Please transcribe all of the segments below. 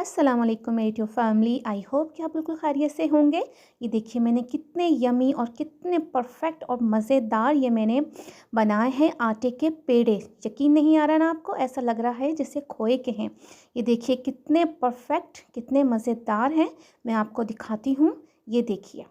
अस्सलाम वालेकुम मेरी ट्यूब फैमिली। आई होप कि आप बिल्कुल खैरियत से होंगे। ये देखिए मैंने कितने यमी और कितने परफेक्ट और मज़ेदार ये मैंने बनाए हैं आटे के पेड़े। यकीन नहीं आ रहा ना आपको, ऐसा लग रहा है जैसे खोए के हैं। ये देखिए कितने परफेक्ट कितने मज़ेदार हैं। मैं आपको दिखाती हूँ। ये देखिए,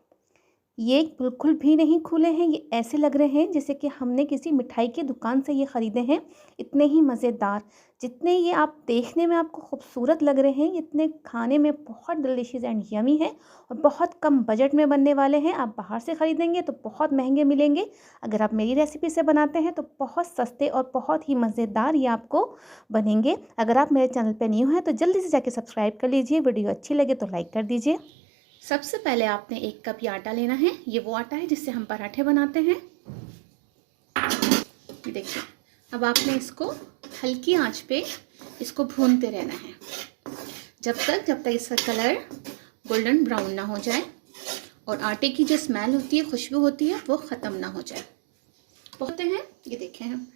ये बिल्कुल भी नहीं खुले हैं। ये ऐसे लग रहे हैं जैसे कि हमने किसी मिठाई की दुकान से ये ख़रीदे हैं। इतने ही मज़ेदार, जितने ये आप देखने में आपको खूबसूरत लग रहे हैं, इतने खाने में बहुत डिलीशियस एंड यमी है और बहुत कम बजट में बनने वाले हैं। आप बाहर से ख़रीदेंगे तो बहुत महंगे मिलेंगे। अगर आप मेरी रेसिपी से बनाते हैं तो बहुत सस्ते और बहुत ही मज़ेदार ये आपको बनेंगे। अगर आप मेरे चैनल पर न्यू हैं तो जल्दी से जाके सब्सक्राइब कर लीजिए। वीडियो अच्छी लगे तो लाइक कर दीजिए। सबसे पहले आपने 1 कप ये आटा लेना है। ये वो आटा है जिससे हम पराठे बनाते हैं। ये देखिए, अब आपने इसको हल्की आंच पे इसको भूनते रहना है जब तक इसका कलर गोल्डन ब्राउन ना हो जाए और आटे की जो स्मेल होती है, खुशबू होती है, वो ख़त्म ना हो जाए। होते हैं ये देखें हम।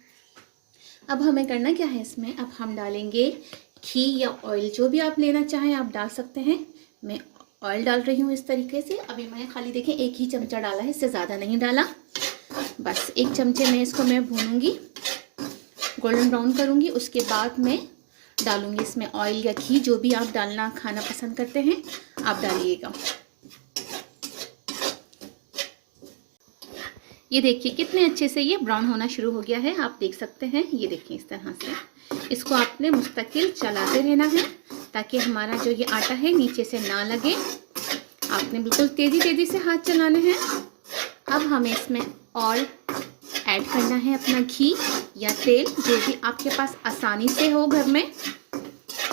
अब हमें करना क्या है, इसमें अब हम डालेंगे घी या ऑयल, जो भी आप लेना चाहें आप डाल सकते हैं। मैं ऑयल डाल रही हूँ इस तरीके से। अभी मैंने खाली देखें 1 ही चमचा डाला है, इससे ज़्यादा नहीं डाला। बस 1 चमचे में इसको मैं भूनूंगी, गोल्डन ब्राउन करूँगी। उसके बाद मैं डालूँगी इसमें ऑयल या घी, जो भी आप डालना खाना पसंद करते हैं आप डालिएगा। ये देखिए कितने अच्छे से ये ब्राउन होना शुरू हो गया है, आप देख सकते हैं। ये देखिए इस तरह से इसको आपने मुस्तकिल चलाते रहना है ताकि हमारा जो ये आटा है नीचे से ना लगे। आपने बिल्कुल तेज़ी से हाथ चलाने हैं। अब हमें इसमें और ऐड करना है अपना घी या तेल, जो भी आपके पास आसानी से हो घर में।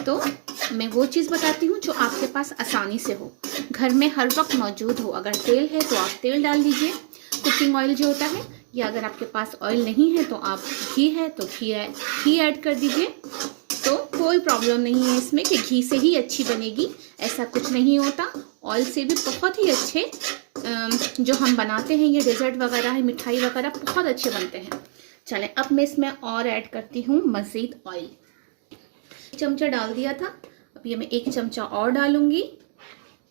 तो मैं वो चीज़ बताती हूँ जो आपके पास आसानी से हो, घर में हर वक्त मौजूद हो। अगर तेल है तो आप तेल डाल दीजिए, कुकिंग ऑयल जो होता है, या अगर आपके पास ऑयल नहीं है तो आप घी है तो घी ऐड कर दीजिए। तो कोई प्रॉब्लम नहीं है इसमें कि घी से ही अच्छी बनेगी, ऐसा कुछ नहीं होता। ऑयल से भी बहुत ही अच्छे जो हम बनाते हैं, ये डेजर्ट वगैरह है, मिठाई वगैरह बहुत अच्छे बनते हैं। चलें अब मैं इसमें और ऐड करती हूँ मज़ीद ऑयल। 1 चमचा डाल दिया था, अब ये मैं 1 चमचा और डालूँगी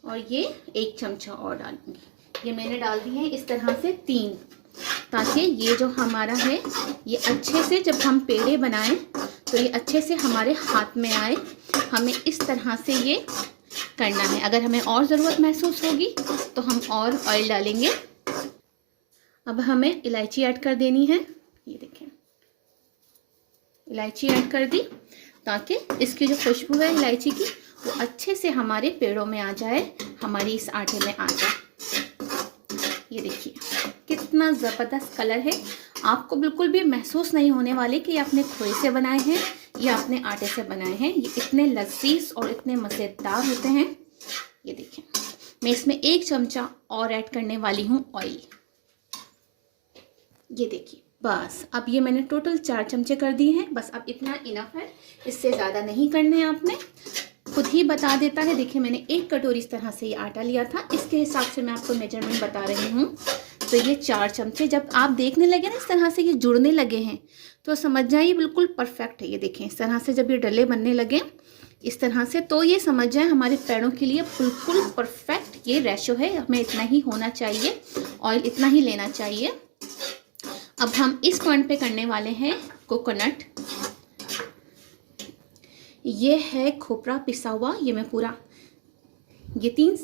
और ये 1 चमचा और डालूँगी। ये मैंने डाल दी है इस तरह से 3, ताकि ये जो हमारा है ये अच्छे से जब हम पेड़े बनाएं तो ये अच्छे से हमारे हाथ में आए। हमें इस तरह से ये करना है। अगर हमें और ज़रूरत महसूस होगी तो हम और ऑयल डालेंगे। अब हमें इलायची ऐड कर देनी है। ये देखें, इलायची ऐड कर दी ताकि इसकी जो खुशबू है इलायची की वो अच्छे से हमारे पेड़ों में आ जाए, हमारी इस आटे में आ जाए। ये देखिए कितना ज़बरदस्त कलर है। आपको बिल्कुल भी महसूस नहीं होने वाले कि ये आपने खोए से बनाए हैं या आपने आटे से बनाए हैं। ये इतने लजीज और इतने मज़ेदार होते हैं। ये देखिए मैं इसमें 1 चमचा और ऐड करने वाली हूँ ऑयल। ये देखिए बस, अब ये मैंने टोटल 4 चमचे कर दिए हैं। बस अब इतना इनफ है, इससे ज़्यादा नहीं करने हैं। आपने खुद ही बता देता है। देखिए मैंने 1 कटोरी इस तरह से ये आटा लिया था, इसके हिसाब से मैं आपको मेजरमेंट बता रही हूँ। तो ये 4 चमचे जब आप देखने लगे ना इस तरह से ये जुड़ने लगे हैं तो समझ जाइए बिल्कुल परफेक्ट है। ये देखें इस तरह से जब ये डले बनने लगे इस तरह से, तो ये समझ जाए हमारे पैरों के लिए बिल्कुल परफेक्ट ये रेशो है। हमें इतना ही होना चाहिए, ऑयल इतना ही लेना चाहिए। अब हम इस पॉइंट पे करने वाले हैं कोकोनट। ये है खोपरा पिसा हुआ, ये मैं पूरा, ये 3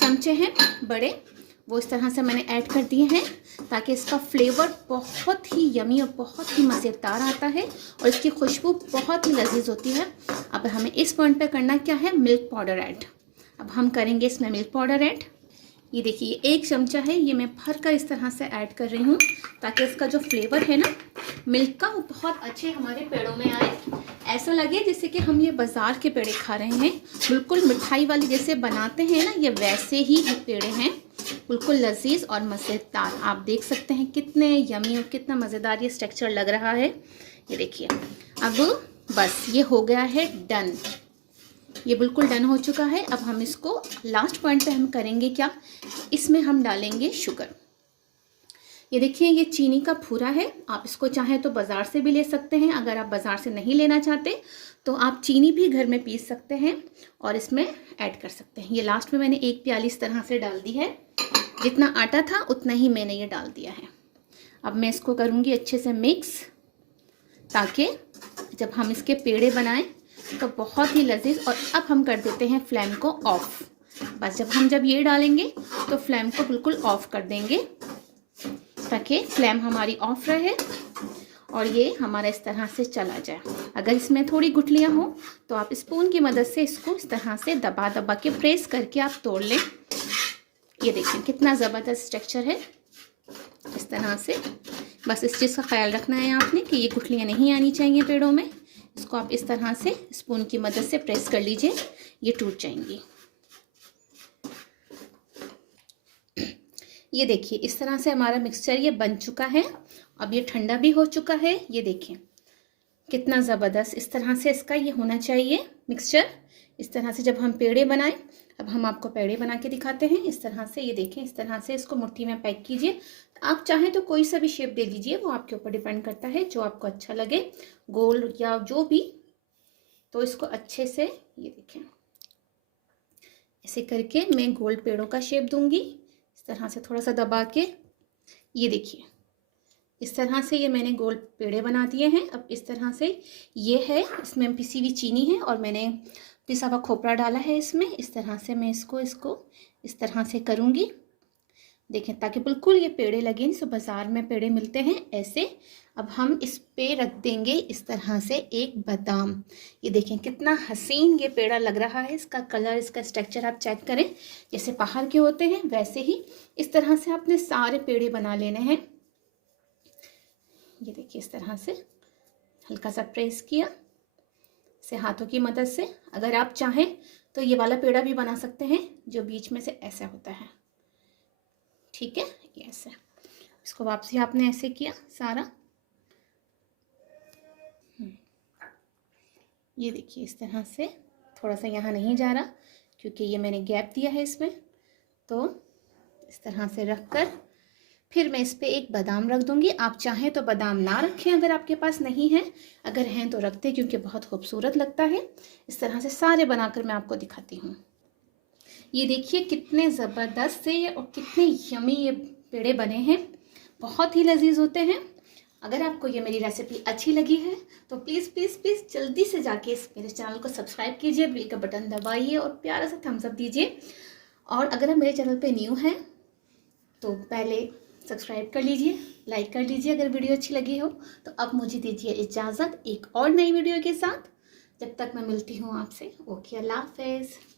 चमचे हैं बड़े, वो इस तरह से मैंने ऐड कर दिए हैं ताकि इसका फ्लेवर बहुत ही यमी और बहुत ही मज़ेदार आता है और इसकी खुशबू बहुत ही लजीज होती है। अब हमें इस पॉइंट पे करना क्या है, मिल्क पाउडर ऐड। अब हम करेंगे इसमें मिल्क पाउडर ऐड। ये देखिए 1 चमचा है, ये मैं भर कर इस तरह से ऐड कर रही हूँ ताकि इसका जो फ्लेवर है ना मिल्क का वो बहुत अच्छे हमारे पेड़ों में आए। ऐसा लगे जैसे कि हम ये बाज़ार के पेड़े खा रहे हैं, बिल्कुल मिठाई वाली जैसे बनाते हैं ना, ये वैसे ही ये पेड़े हैं, बिल्कुल लजीज और मज़ेदार। आप देख सकते हैं कितने यमी और कितना मज़ेदार ये स्ट्रक्चर लग रहा है। ये देखिए अब बस ये हो गया है डन, ये बिल्कुल डन हो चुका है। अब हम इसको लास्ट पॉइंट पे हम करेंगे क्या, इसमें हम डालेंगे शुगर। ये देखिए ये चीनी का भूरा है, आप इसको चाहें तो बाज़ार से भी ले सकते हैं। अगर आप बाज़ार से नहीं लेना चाहते तो आप चीनी भी घर में पीस सकते हैं और इसमें ऐड कर सकते हैं। ये लास्ट में मैंने 1 प्याली इस तरह से डाल दी है, जितना आटा था उतना ही मैंने ये डाल दिया है। अब मैं इसको करूँगी अच्छे से मिक्स, ताकि जब हम इसके पेड़े बनाएं तो बहुत ही लजीज। और अब हम कर देते हैं फ्लेम को ऑफ। बस जब ये डालेंगे तो फ्लेम को बिल्कुल ऑफ कर देंगे, ताकि फ्लेम हमारी ऑफ रहे और ये हमारा इस तरह से चला जाए। अगर इसमें थोड़ी गुठलियाँ हो तो आप स्पून की मदद से इसको इस तरह से दबा दबा के प्रेस करके आप तोड़ लें। ये देखिए कितना ज़बरदस्त टेक्सचर है। इस तरह से बस इस चीज़ का ख्याल रखना है आपने कि ये गुठलियाँ नहीं आनी चाहिए पेड़ों में। इसको आप इस तरह से स्पून की मदद से प्रेस कर लीजिए, ये टूट जाएंगी। ये देखिए इस तरह से हमारा मिक्सचर ये बन चुका है। अब ये ठंडा भी हो चुका है। ये देखिए कितना ज़बरदस्त इस तरह से इसका ये होना चाहिए मिक्सचर। इस तरह से जब हम पेड़े बनाएं, अब हम आपको पेड़े बना के दिखाते हैं। इस तरह से ये देखें, इस तरह से इसको मुट्ठी में पैक कीजिए। आप चाहें तो कोई सा भी शेप दे दीजिए, वो आपके ऊपर डिपेंड करता है, जो आपको अच्छा लगे, गोल या जो भी। तो इसको अच्छे से ये देखें ऐसे करके मैं गोल पेड़ों का शेप दूंगी। इस तरह से थोड़ा सा दबा के ये देखिए इस तरह से ये मैंने गोल पेड़े बना दिए हैं। अब इस तरह से ये है, इसमें पिसी हुई चीनी है और मैंने पिसा हुआ खोपरा डाला है इसमें। इस तरह से मैं इसको इस तरह से करूँगी, देखें, ताकि बिल्कुल ये पेड़े लगे। तो बाज़ार में पेड़े मिलते हैं ऐसे। अब हम इस पे रख देंगे इस तरह से एक बादाम। ये देखें कितना हसीन ये पेड़ा लग रहा है। इसका कलर, इसका स्ट्रक्चर आप चेक करें, जैसे पहाड़ के होते हैं वैसे ही। इस तरह से आपने सारे पेड़े बना लेने हैं। ये देखिए इस तरह से हल्का सा प्रेस किया से हाथों की मदद से। अगर आप चाहें तो ये वाला पेड़ा भी बना सकते हैं जो बीच में से ऐसा होता है, ठीक है। ये ऐसे इसको वापसी आपने ऐसे किया सारा। ये देखिए इस तरह से, थोड़ा सा यहाँ नहीं जा रहा क्योंकि ये मैंने गैप दिया है इसमें। तो इस तरह से रख कर फिर मैं इस पर एक बादाम रख दूंगी। आप चाहें तो बादाम ना रखें अगर आपके पास नहीं है, अगर हैं तो रख दें क्योंकि बहुत खूबसूरत लगता है। इस तरह से सारे बनाकर मैं आपको दिखाती हूँ। ये देखिए कितने ज़बरदस्त से और कितने यमी ये पेड़े बने हैं, बहुत ही लजीज होते हैं। अगर आपको ये मेरी रेसिपी अच्छी लगी है तो प्लीज़ प्लीज़ प्लीज़ जल्दी से जाके इस मेरे चैनल को सब्सक्राइब कीजिए, बेल का बटन दबाइए और प्यारा सा थम्स अप दीजिए। और अगर आप मेरे चैनल पे न्यू हैं तो पहले सब्सक्राइब कर लीजिए, लाइक कर लीजिए अगर वीडियो अच्छी लगी हो। तो अब मुझे दीजिए इजाज़त एक और नई वीडियो के साथ। जब तक मैं मिलती हूँ आपसे, ओके, अल्लाह हाफ़िज़।